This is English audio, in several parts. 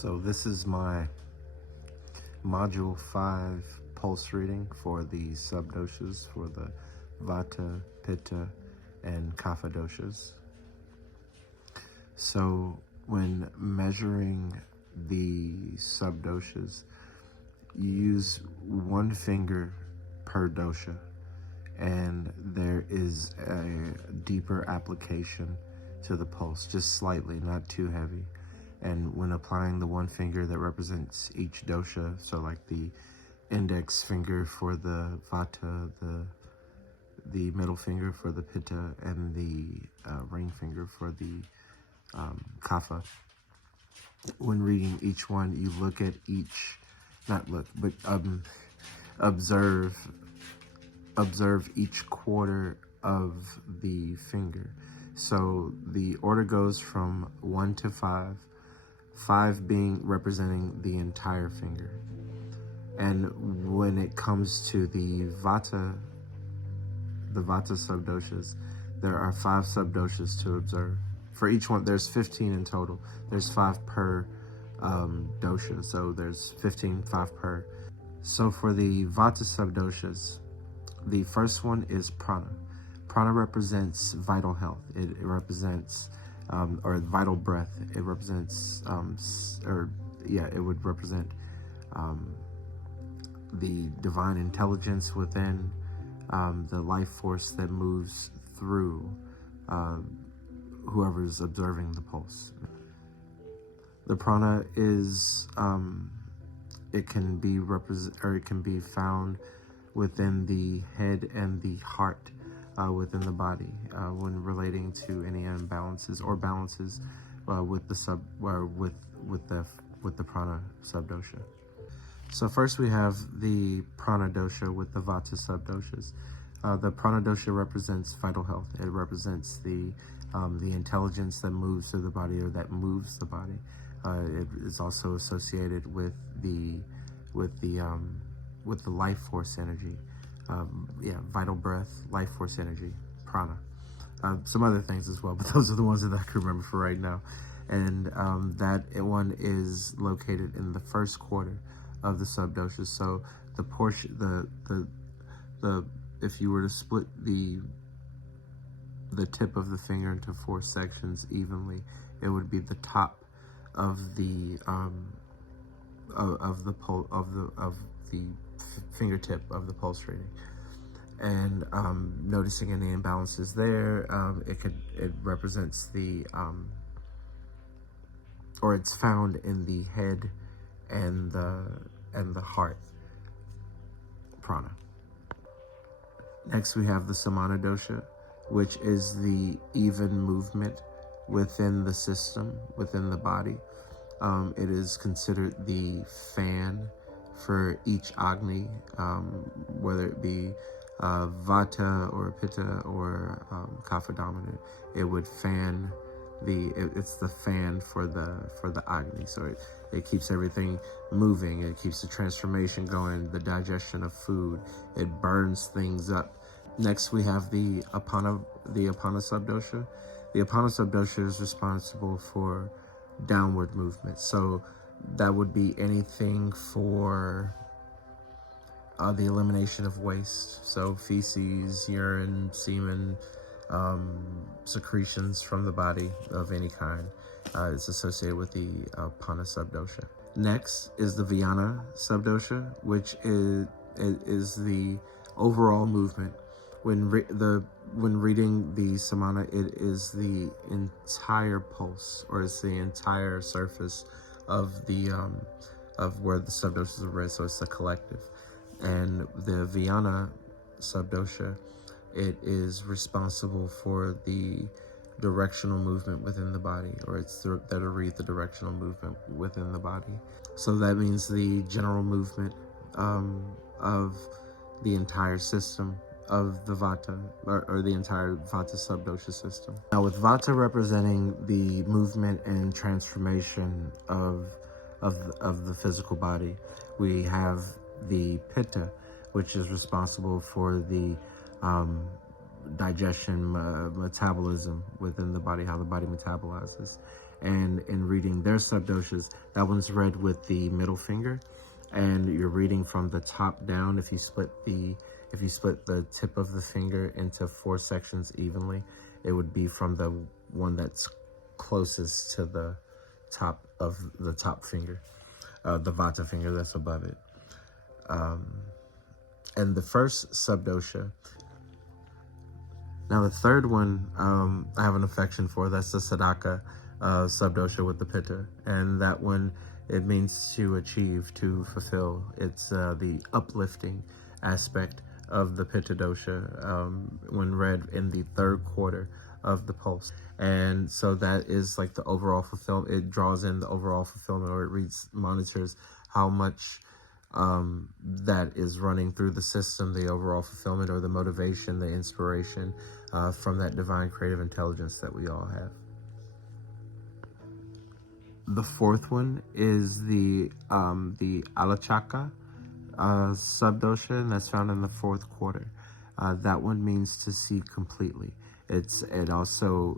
So this is my module 5 pulse reading for the subdoshas, for the Vata, Pitta, and Kapha doshas. So when measuring the subdoshas, you use one finger per dosha, and there is a deeper application to the pulse, just slightly, not too heavy. And when applying the one finger that represents each dosha, so like the index finger for the Vata, the middle finger for the Pitta, and the ring finger for the Kapha. When reading each one, you look at each, not look, but observe each quarter of the finger. So the order goes from 1 to 5, 5 being representing the entire finger. And when it comes to the Vata subdoshas, there are 5 subdoshas to observe. For each one, there's 15 in total. There's 5 per dosha, so there's 15, 5 per. So for the Vata subdoshas, the first one is prana. Prana represents vital health. It represents, or vital breath. It represents, it would represent the divine intelligence within, the life force that moves through whoever's observing the pulse. The prana is, it can be found within the head and the heart, within the body, when relating to any imbalances or balances with the prana subdosha. So first we have the prana dosha with the Vata subdoshas. The prana dosha represents vital health. It represents the intelligence that moves through the body, or that moves the body. It is also associated with the life force energy. Vital breath, life force energy, prana. Some other things as well, but those are the ones that I can remember for right now. And that one is located in the first quarter of the subdoshas. So the portion, the if you were to split the tip of the finger into 4 sections evenly, it would be the top of the fingertip of the pulse reading. And noticing any imbalances there, it represents the or it's found in the head and the heart prana. Next we have the Samana dosha, which is the even movement within the system, within the body. It is considered the fan for each Agni, whether it be Vata or Pitta or Kapha dominant. It would fan it's the fan for the Agni. So it keeps everything moving. It keeps the transformation going, the digestion of food. It burns things up. Next we have the Apana subdosha. The Apana subdosha is responsible for downward movement. So that would be anything for the elimination of waste. So feces, urine, semen, secretions from the body of any kind. It's associated with the Apana subdosha. Next is the Vyana subdosha, which is the overall movement. When reading the Samana, it is the entire pulse, or it's the entire surface of the of where the subdoshas are read. So it's the collective. And the Vyana subdosha, it is responsible for the directional movement within the body, or it's there to read the directional movement within the body. So that means the general movement of the entire system of the Vata, or the entire Vata subdosha system. Now with Vata representing the movement and transformation of the physical body, we have the Pitta, which is responsible for the digestion, metabolism within the body, how the body metabolizes. And in reading their subdoshas, that one's read with the middle finger, and you're reading from the top down. If you split the tip of the finger into 4 sections evenly, it would be from the one that's closest to the top of the top finger, the vata finger that's above it. And the first subdosha. Now the third one I have an affection for. That's the Sadaka subdosha with the Pitta, and that one, it means to achieve, to fulfill. It's the uplifting aspect of the Pitta dosha when read in the 3rd quarter of the pulse. And so that is like the overall fulfillment. It draws in the overall fulfillment, or it monitors how much that is running through the system, the overall fulfillment, or the motivation, the inspiration from that divine creative intelligence that we all have. The 4th one is the Alachaka subdosha, and that's found in the 4th quarter. That one means to see completely. It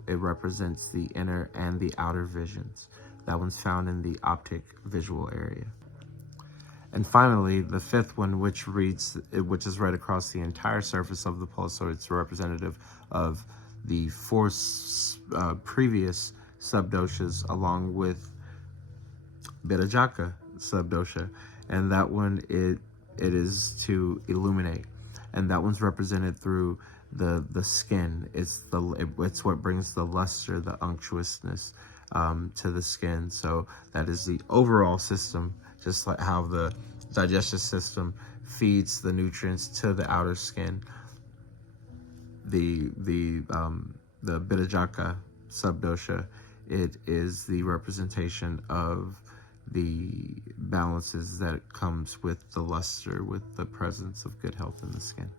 represents the inner and the outer visions. That one's found in the optic visual area. And finally, the 5th one, which is right across the entire surface of the pulse, so it's representative of the 4 previous subdoshas, along with Bidajaka subdosha, and that one it is to illuminate, and that one's represented through the skin. It's what brings the luster, the unctuousness to the skin. So that is the overall system, just like how the digestive system feeds the nutrients to the outer skin. The Bidajaka subdosha, it is the representation of the balances that comes with the luster, with the presence of good health in the skin.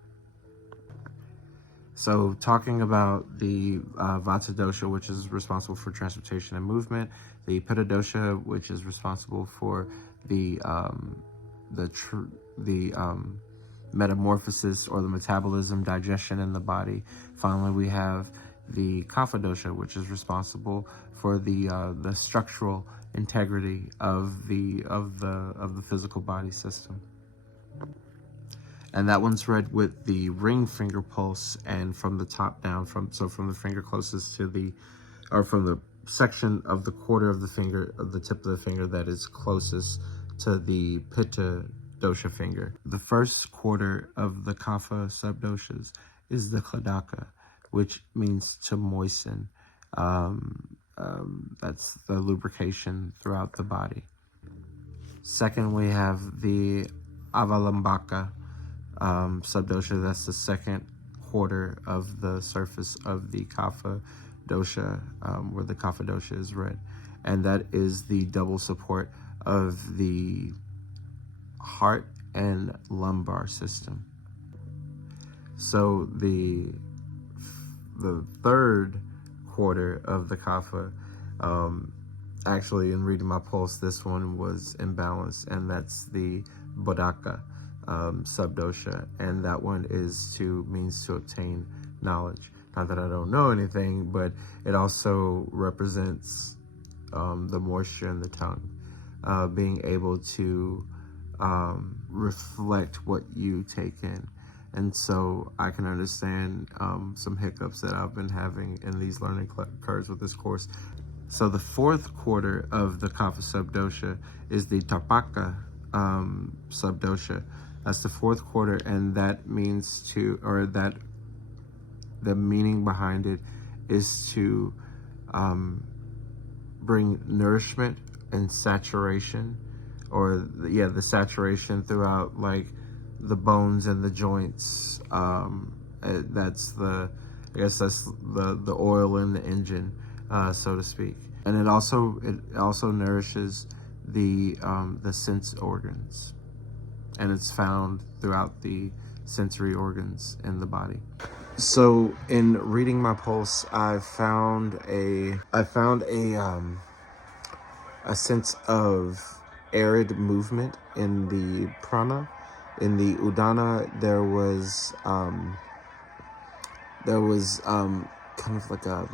So talking about the Vata dosha, which is responsible for transportation and movement, the Pitta dosha, which is responsible for the metamorphosis or the metabolism, digestion in the body. Finally, we have the Kapha dosha, which is responsible for the structural integrity of the physical body system. And that one's read with the ring finger pulse, and from the top down, from the finger closest to from the section of the quarter of the finger, of the tip of the finger that is closest to the Pitta dosha finger. The first quarter of the Kapha subdoshas is the Kladaka, which means to moisten. That's the lubrication throughout the body. Second, we have the Avalambaka subdosha. That's the second quarter of the surface of the Kapha dosha, where the Kapha dosha is read, and that is the double support of the heart and lumbar system. So the 3rd quarter of the Kapha, actually in reading my pulse, this one was imbalanced, and that's the Bodhaka subdosha, and that one means to obtain knowledge. Not that I don't know anything, but it also represents the moisture in the tongue, being able to reflect what you take in. And so I can understand some hiccups that I've been having in these learning curves with this course. So the 4th quarter of the Kapha subdosha is the Tapaka subdosha. That's the 4th quarter, and that means the meaning behind it is to bring nourishment and saturation, or the saturation throughout, like, the bones and the joints. That's the oil in the engine, so to speak. And it also nourishes the sense organs, and it's found throughout the sensory organs in the body. So in reading my pulse, I found a sense of arid movement in the prana. In the Udana, there was there was kind of like a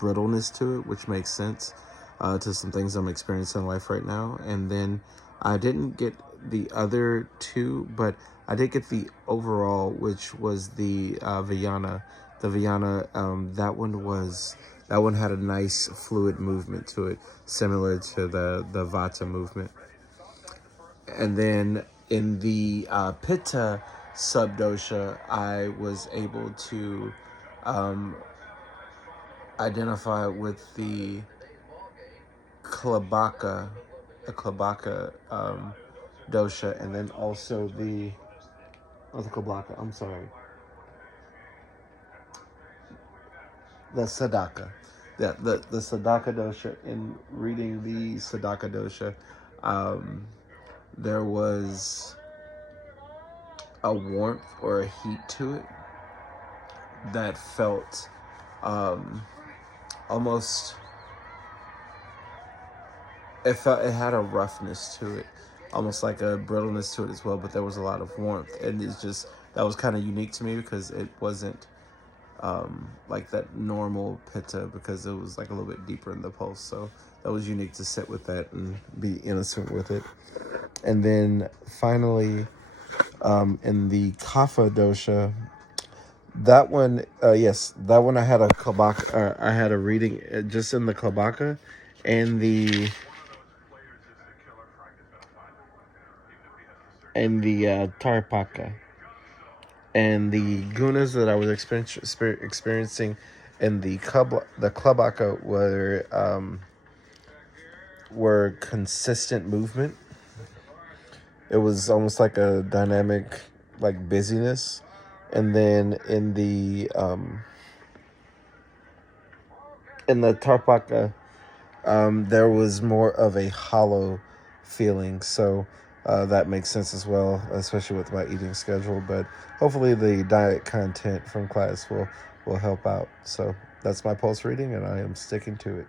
brittleness to it, which makes sense to some things I'm experiencing in life right now. And then I didn't get the other two, but I did get the overall, which was the Vijana. The Vijana, that one had a nice fluid movement to it, similar to the Vata movement. And then in the Pitta subdosha, I was able to identify with the Klabaka, dosha, and then also the Klabaka. I'm sorry, the Sadaka. Yeah, the Sadaka dosha. In reading the Sadaka dosha, there was a warmth or a heat to it that felt almost. It had a roughness to it, almost like a brittleness to it as well. But there was a lot of warmth, and it's just that was kind of unique to me because it wasn't like that normal pitta, because it was like a little bit deeper in the pulse. So that was unique to sit with that and be innocent with it. And then finally, in the Kapha dosha, that one, yes, that one I had a Klabaka. I had a reading just in the Klabaka and the Tarpaka. And the gunas that I was experiencing in the Klabaka were consistent movement. It was almost like a dynamic, like busyness. And then in the Tarpaka, there was more of a hollow feeling. So that makes sense as well, especially with my eating schedule. But hopefully the diet content from class will help out. So that's my pulse reading, and I am sticking to it.